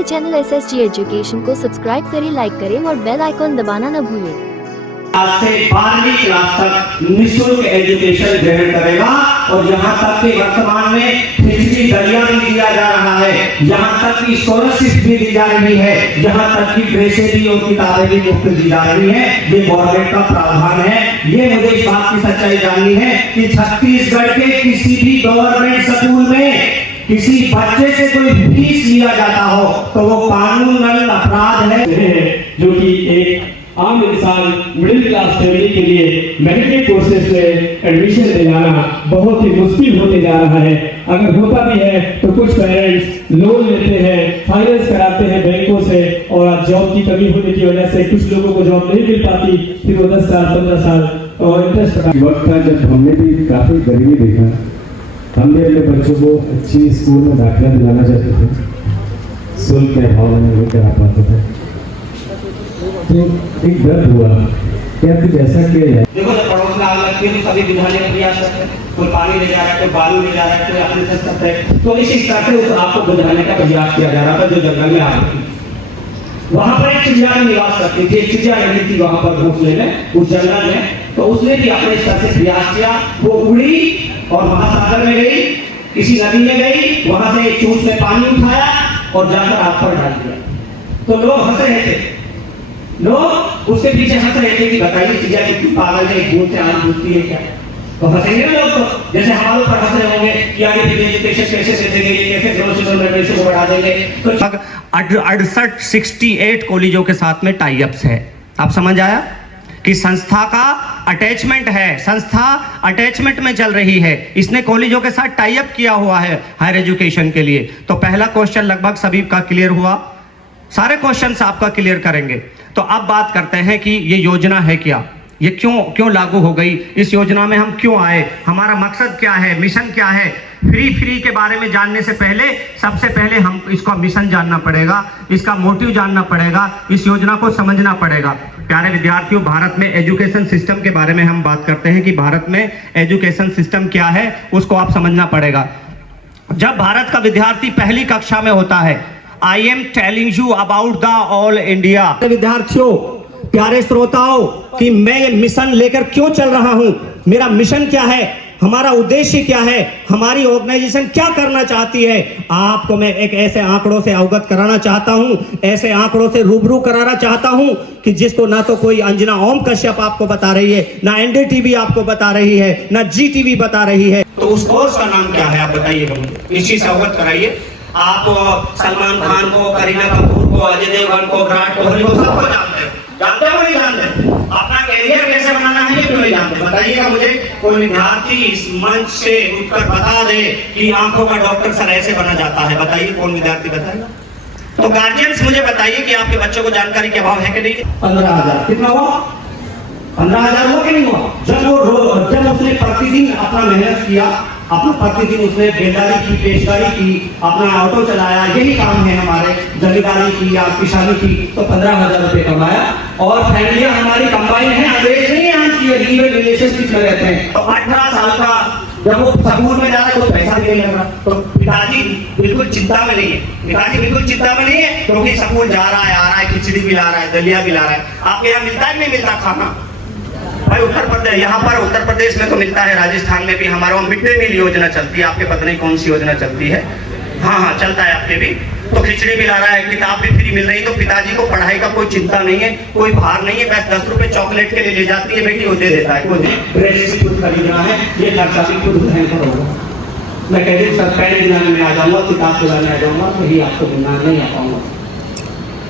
हमारे channel SSG education को subscribe करें, लाइक करें और बेल आइकॉन दबाना न भूलें। आज से 12वीं क्लास तक निःशुल्क एजुकेशन ग्रहण करेगा और यहाँ तक कि वर्तमान में खिचड़ी दलिया भी दिया जा रहा है, यहाँ तक कि स्कॉलरशिप भी दी जा रही है, यहाँ तक कि ड्रेसें भी और किताबें भी मुफ्त दी जा रही है। ये गवर्नमेंट का प्रावधान है। ये मुझे इस बात की सच्चाई जाननी है कि छत्तीसगढ़ के किसी भी गवर्नमेंट स्कूल में किसी बच्चे से कोई फीस लिया जाता हो तो वो कानूनन अपराध है। जो कि एक आम इंसान मिडिल क्लास फैमिली के लिए मेडिकल कोर्सेज में एडमिशन दिलाना बहुत ही मुश्किल होते जा रहा है। अगर होता भी है तो कुछ पेरेंट्स लोन लेते हैं, फाइनेंस कराते हैं बैंकों से, और आज जॉब की कमी होने की वजह से कुछ लोगों को जॉब नहीं मिल पाती, फिर वो 10 साल 15 साल और इंटरेस्ट वक्त था जब हमने भी काफी गरीबी देखा। हम भी अपने बच्चों को अच्छी स्कूल में दाखिला दिलाना चाहते थे, शुल्क के अभाव में नहीं करा पाते थे, तो एक दर्द हुआ क्या कुछ ऐसा किया जाए। देखो जब पड़ोस में आग लगती है तो सभी बुझाने का प्रयास करते हैं, कोई पानी ले जा रहा है, कोई बालू ले जा रहा है, कोई अपने से करते हैं, तो इसी तरह से उस आग को बुझाने का प्रयास किया जा रहा था जो जंगल में आग थी। वहां पर एक चिड़िया में निवास करती थी, एक चिड़िया रहती थी वहां पर घोंसले में उस जंगल में, तो उसने भी अपने इस तरह से प्रयास किया। वो उड़ी और महासागर में गई, किसी नदी में गई, वहां से एक चूंच में पानी उठाया और जाकर आग पर डाल दिया। तो लोग हंस रहे थे, लोग उसके पीछे हंस रहे थे कि बताइए चिड़िया कितनी पागल है, एक बूंद से आग बुझती है क्या? तो हंसेंगे ना लोग, तो जैसे हमारे ऊपर हंस रहे होंगे कि आगे एजुकेशन कैसे दे देंगे, कैसे ग्रोथ रेशियो को बढ़ा देंगे। तो 68 कॉलेजों के साथ में टाई अप्स है। आप समझ आया कि संस्था का अटैचमेंट है, संस्था अटैचमेंट में चल रही है, इसने कॉलेजों के साथ टाई अप किया हुआ है हायर एजुकेशन के लिए। तो पहला क्वेश्चन लगभग सभी का क्लियर हुआ, सारे क्वेश्चंस आपका क्लियर करेंगे। तो अब बात करते हैं कि ये योजना है क्या, ये क्यों लागू हो गई, इस योजना में हम क्यों आए, हमारा मकसद क्या है, मिशन क्या है। फ्री के बारे में जानने से पहले सबसे पहले हम इसका मिशन जानना पड़ेगा, इसका मोटिव जानना पड़ेगा, इस योजना को समझना पड़ेगा। प्यारे विद्यार्थियों, भारत में एजुकेशन सिस्टम के बारे में हम बात करते हैं कि भारत में एजुकेशन सिस्टम क्या है, उसको आप समझना पड़ेगा। जब भारत का विद्यार्थी पहली कक्षा में होता है, I am telling you about the all India. विद्यार्थियों, प्यारे श्रोताओं, कि मैं ये मिशन लेकर क्यों चल रहा हूं, मेरा मिशन क्या है, हमारा उद्देश्य क्या है, हमारी ऑर्गेनाइजेशन क्या करना चाहती है, आपको मैं एक ऐसे आंकड़ों से अवगत कराना चाहता हूं, ऐसे आंकड़ों से रूबरू कराना चाहता हूं कि जिसको ना तो कोई अंजना ओम कश्यप आपको बता रही है, ना NDTV आपको बता रही है, ना GTV बता रही है। तो उस कोर्स का नाम क्या है आप बताइएगा मुझे, इस चीज से अवगत कराइए। आप सलमान खान को, करीना कपूर को, अजय देवगन को, विराट कोहली को, सबको जानते हैं, जानते हो नहीं जानते? अपना कैरियर कैसे बनाना है ये क्यों नहीं जानते? बताइएगा मुझे। कोई विद्यार्थी इस मंच से उठकर बता दे कि आंखों का डॉक्टर सर ऐसे बना जाता है, बताइए कौन विद्यार्थी बताएगा? तो गार्जियंस मुझे बताइए कि आपके बच्चों को जानकारी के अभाव है कि नहीं? 15,000 कितना हुआ? 15,000 हुआ कि नहीं हुआ? जब उसने प्रतिदिन अपना मेहनत किया, अपना प्रतिदिन उसने बेलदारी की, पेशकारी की, अपना ऑटो चलाया, यही काम है हमारे, जमींदारी की या किसानी की, तो 15,000 रुपये कमाया। और फैमिलियां हमारी कंबाइन है, अंग्रेज नहीं है, रिलेशनशिप में रहते हैं। तो 18 साल का जब वो स्कूल में जा रहा है तो पैसा भी नहीं लग रहा, तो पिताजी बिल्कुल चिंता में नहीं है, पिताजी बिल्कुल चिंता में नहीं है, क्योंकि स्कूल जा रहा है, आ रहा है, खिचड़ी भी ला रहा है, दलिया भी ला रहा है। आपके यहाँ मिलता है नहीं मिलता खाना? भाई उत्तर प्रदेश, यहाँ पर उत्तर प्रदेश में तो मिलता है, राजस्थान में भी हमारे वहाँ मिड डे मील योजना चलती है, आपके पता नहीं कौन सी योजना चलती है, हाँ चलता है आपके भी। तो खिचड़ी भी ला रहा है, किताब भी फ्री मिल रही है, तो पिताजी को पढ़ाई का कोई चिंता नहीं है, कोई भार नहीं है, बस 10 रुपए चॉकलेट के लिए ले जाती है बेटी, वो दे देता है। ड्रेस भी खुद खरीदना है, ये खर्चा भी खुद उठाने पर होगा। मैं कह रही सर पेन दिलाने में आ जाऊंगा, किताब दिलाने आ जाऊंगा, तो ही आपको मिलना नहीं आ पाऊंगा।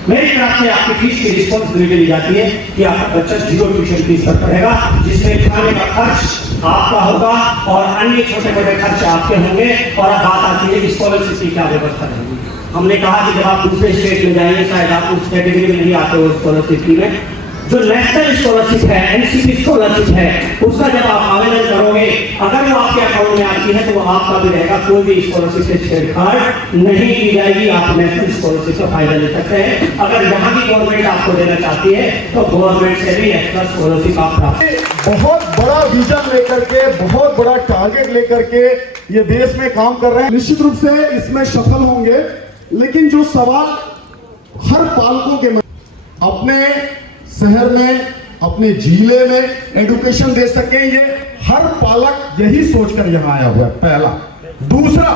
मेरी तरफ से आपकी फीस की रिस्पॉन्सिबिलिटी ली जाती है कि आपका बच्चा 0 ट्यूशन फीस पर पढ़ेगा, जिसमें खाने का खर्च आपका होगा और अन्य छोटे मोटे खर्च आपके होंगे। और अब बात आती है कि स्कॉलरशिप की क्या व्यवस्था रहेगी। हमने कहा कि जब आप दूसरे स्टेट में जाएंगे, शायद आप उस कैटेगरी में नहीं आते हो स्कॉलरशिप की में, जो नेशनल स्कॉलरशिप है, NCP स्कॉलरशिप है, उसका जब आप आवेदन करोगे, अगर वो आपके अकाउंट में आती है तो वो आपका भी रहेगा, कोई भी स्कॉलरशिप से छेड़छाड़ नहीं की जाएगी, आप नेशनल स्कॉलरशिप का फायदा ले सकते हैं। अगर यहाँ की गवर्नमेंट आपको देना चाहती है तो गवर्नमेंट से भी एक्स्ट्रा स्कॉलरशिप आप प्राप्त। बहुत बड़ा विजन लेकर के, बहुत बड़ा टारगेट लेकर के ये देश में काम कर रहे हैं। निश्चित रूप से इसमें सफल होंगे, लेकिन जो सवाल हर पालकों के मन अपने शहर में, अपने जिले में एजुकेशन दे सके, ये हर पालक यही सोचकर यहाँ आया हुआ है, पहला। दूसरा,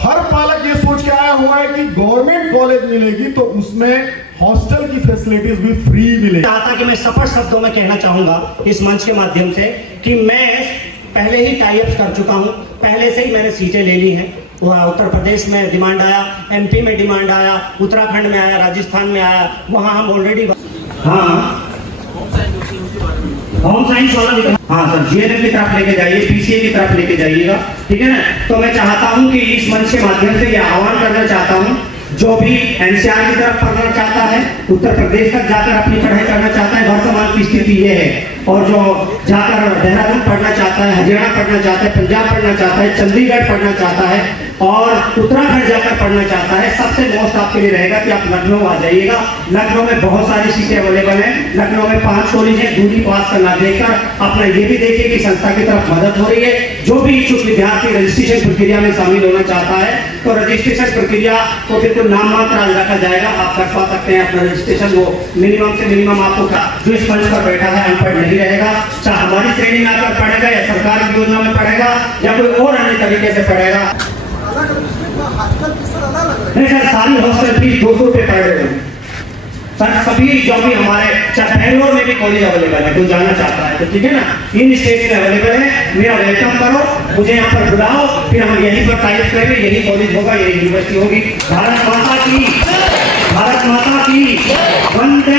हर पालक ये सोच के आया हुआ है कि गवर्नमेंट कॉलेज मिलेगी तो उसमें हॉस्टल की फैसिलिटीज भी फ्री मिलेगी। चाहता कि मैं सफल शब्दों में कहना चाहूंगा इस मंच के माध्यम से कि मैं पहले ही टाई अप्स कर चुका हूं, पहले से ही मैंने सीटें ले ली हैं। वहाँ उत्तर प्रदेश में डिमांड आया, एमपी में डिमांड आया, उत्तराखंड में आया, राजस्थान में आया, वहाँ हम ऑलरेडी हाँ होम साइंस वाला हाँ सर, जीएनएम की तरफ लेके जाइए, पीसीए की तरफ लेके जाइएगा, ठीक है ना। तो मैं चाहता हूँ कि इस मंच के माध्यम से ये आह्वान करना चाहता हूँ, जो भी एनसीआर की तरफ पढ़ना चाहता है, उत्तर प्रदेश तक जाकर अपनी पढ़ाई करना चाहता है, वर्तमान की स्थिति ये है, और जो जाकर देहरादून पढ़ना चाहता है, हरियाणा पढ़ना चाहता है, पंजाब पढ़ना चाहता है, चंडीगढ़ पढ़ना चाहता है और उत्तराखंड जाकर पढ़ना चाहता है, सबसे मोस्ट आपके लिए रहेगा कि आप लखनऊ आ जाइएगा। लखनऊ में बहुत सारी सीटें अवेलेबल हैं, लखनऊ में 5 कॉलेज है। दूरी पास करना देखकर अपना ये भी देखिए कि संस्था की तरफ मदद हो रही है। जो भी इच्छुक विद्यार्थी रजिस्ट्रेशन प्रक्रिया में शामिल होना चाहता है तो रजिस्ट्रेशन प्रक्रिया को बिल्कुल नाम मात्र आज रखा जाएगा, आप करवा सकते हैं अपना रजिस्ट्रेशन। वो मिनिमम से मिनिमम आपको जो इस मंच पर बैठा है अनपढ़ नहीं रहेगा, चाहे हमारी श्रेणी में आकर पढ़ेगा या सरकार की योजना में पढ़ेगा या कोई और अन्य तरीके से पढ़ेगा। नहीं सर, सारी हॉस्टल फीस 200 रुपये पड़ रहे हैं सर। सभी जो भी हमारे, चाहे बैंगलोर में भी कॉलेज अवेलेबल है, कोई जाना चाहता है तो ठीक है ना, इन स्टेट में अवेलेबल है। मेरा वेलकम करो, मुझे यहाँ पर बुलाओ, फिर हम यहीं पर टाइप करेंगे, यही कॉलेज होगा, यही यूनिवर्सिटी होगी। भारत माता की, भारत माता की, वंदे